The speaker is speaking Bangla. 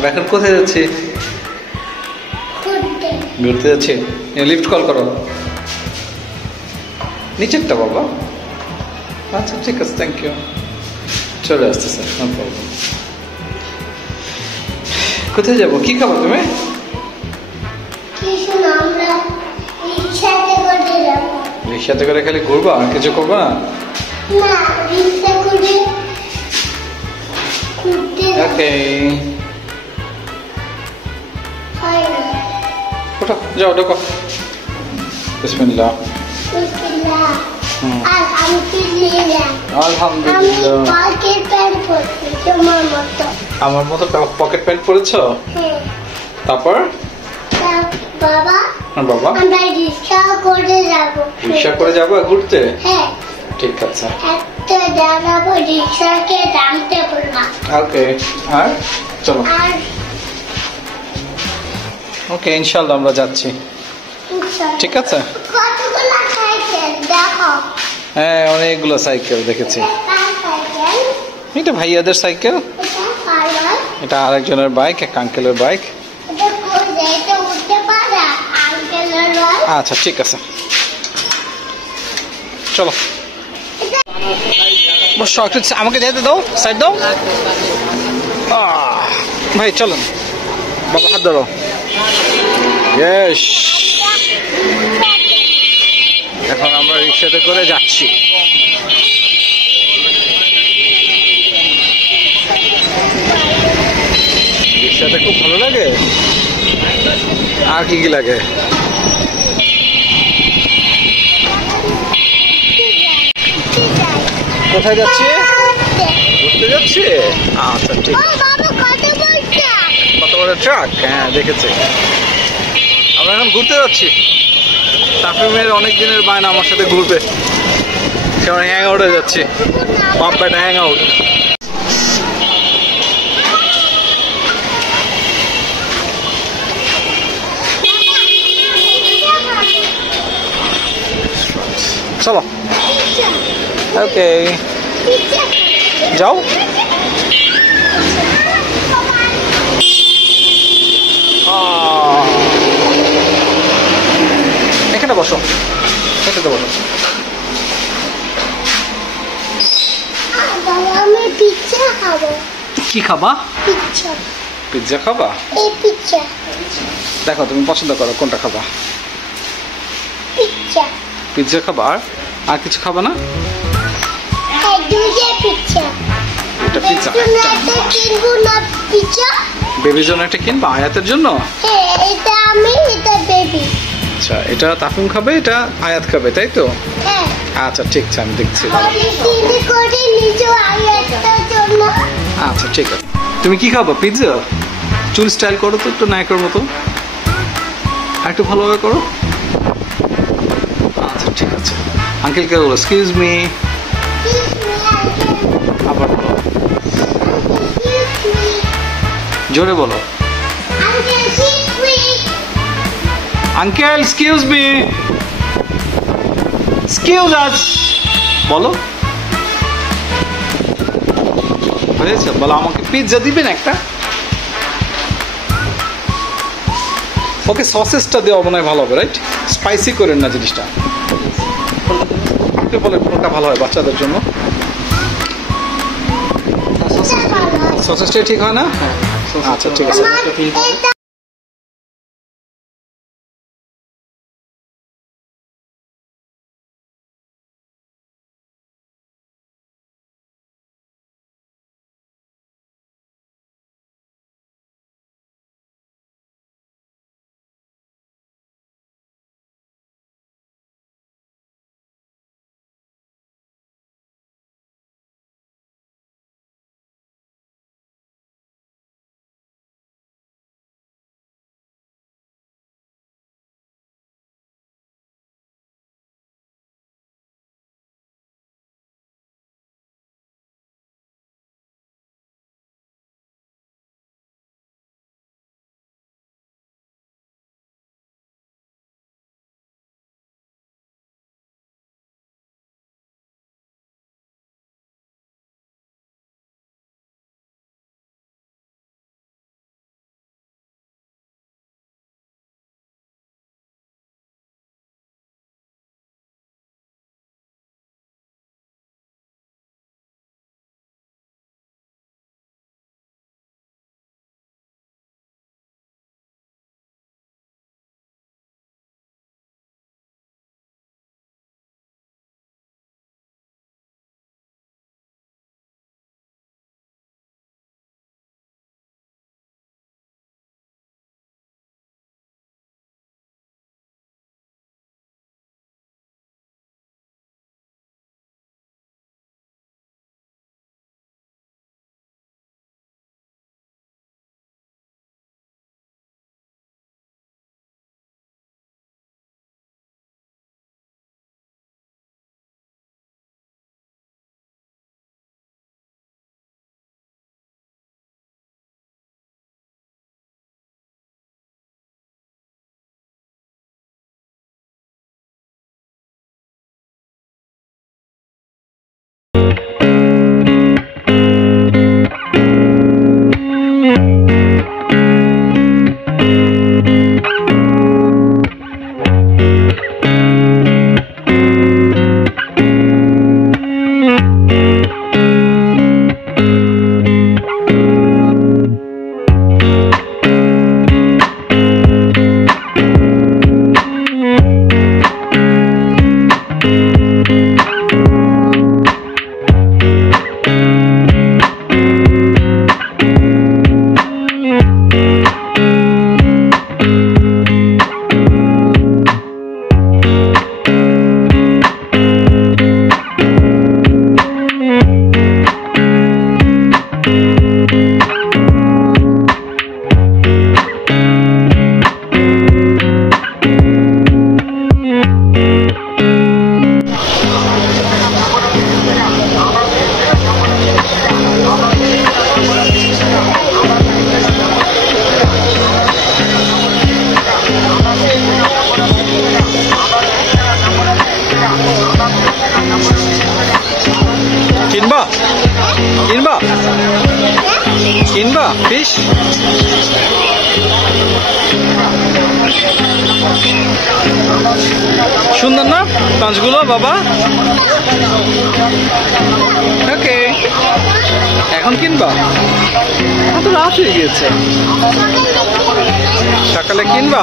আমরা এখন কোথায় যাচ্ছি? ঘুরতে যাচ্ছি। লিফট কল করো। নিচেরটা বাবা। আচ্ছা ঠিক আছে, থ্যাংক ইউ। চলে আসতেছে, নো প্রবলেম। কোথায় যাবো? কি খাবো তুমি? রিক্সাতে করে খালি ঘুরবা, আর কিছু করবা না? ওকে, ওঠো, যাও ঢোকো। বিসমিল্লাহ। আলহামদুলিল্লাহ। আমার মতো পকেট প্যান্ট পরেছো? তারপর বাবা আমরা রিক্সা করে যাব। রিক্সা করে যাবো ঘুরতে? হ্যাঁ ঠিক আছে। একটা দাঁড়াবো, রিক্সাকে নামতে বলবা। ওকে, আর চলো। ওকে, ইনশাআল্লাহ আমরা যাচ্ছি। ঠিক আছে। কতগুলো সাইকেল দেখো। হ্যাঁ, অনেকগুলো সাইকেল দেখেছি। এটা ভাইয়াদের সাইকেল, এটা আরেকজনের বাইক, এক আঙ্কেলের বাইক। আচ্ছা ঠিক আছে, চলো বসো। একটু আমাকে যেতে দাও, সাইড দাও। ভাই চলুন, বাবা হাত ধরো। ইয়েস, এখন আমরা রিক্সাতে করে যাচ্ছি। রিক্সাতে খুব ভালো লাগে। আর কি কি লাগে? কোথায় যাচ্ছি? ঘুরতে যাচ্ছি। আচ্ছা ঠিক আছে। কত বড় ট্রাক? হ্যাঁ দেখেছি। আমরা এখন ঘুরতে যাচ্ছি। তাফিমের অনেক দিনের বায়না আমার সাথে ঘুরবে, কারণ হ্যাং আউটে যাচ্ছি। বাপ বেটা হ্যাং আউট। চলো। ওকে, যাও। এখানে বসো, এখানে বসো। আমি পিৎজা খাবো। কি খাবা? পিৎজা। পিৎজা খাবা? এই পিৎজা। দেখো তুমি পছন্দ করো কোনটা খাবা। পিৎজা। পিৎজা খাবা? আর কিছু খাবা না? পিৎজা। এটা পিৎজা। কিনবো না পিৎজা। বেবির জন্য একটা কিনবা আয়াতের জন্য? হ্যাঁ, এটা আমি, এটা বেবি। আচ্ছা, এটা তাফিম খাবে, এটা আয়াত খাবে, তাই তো? হ্যাঁ। আচ্ছা ঠিক আছে, আমি দেখছি। আচ্ছা ঠিক আছে। তুমি কি খাবো? পিৎজা? চুল স্টাইল করো তো একটু, নায়কের মতো, আর একটু ভালোভাবে করো। আচ্ছা ঠিক আছে। আঙ্কেলকে বলো এক্সকিউজ মি। আবার বলো, জোরে বলো। আঙ্কেল এক্সকিউজ মি, এক্সকিউজ আস। বলো, হয়েছে? বলো আমাকে পিৎজা দিবেন একটা। ওকে, সসেসটা দেওয়া মনে হয় ভালো হবে, রাইট? স্পাইসি করেন না জিনিসটা। আপনি বলেন কোনটা ভালো হয় বাচ্চাদের জন্য? সসেসটাই ঠিক হয় না? আচ্ছা ঠিক আছে। কিনবা কিনবা কিনবা ফিশ? সুন্দর না মাছগুলো বাবা? ওকে, এখন কিনবা? তো রাত হয়ে গিয়েছে, সকালে কিনবা?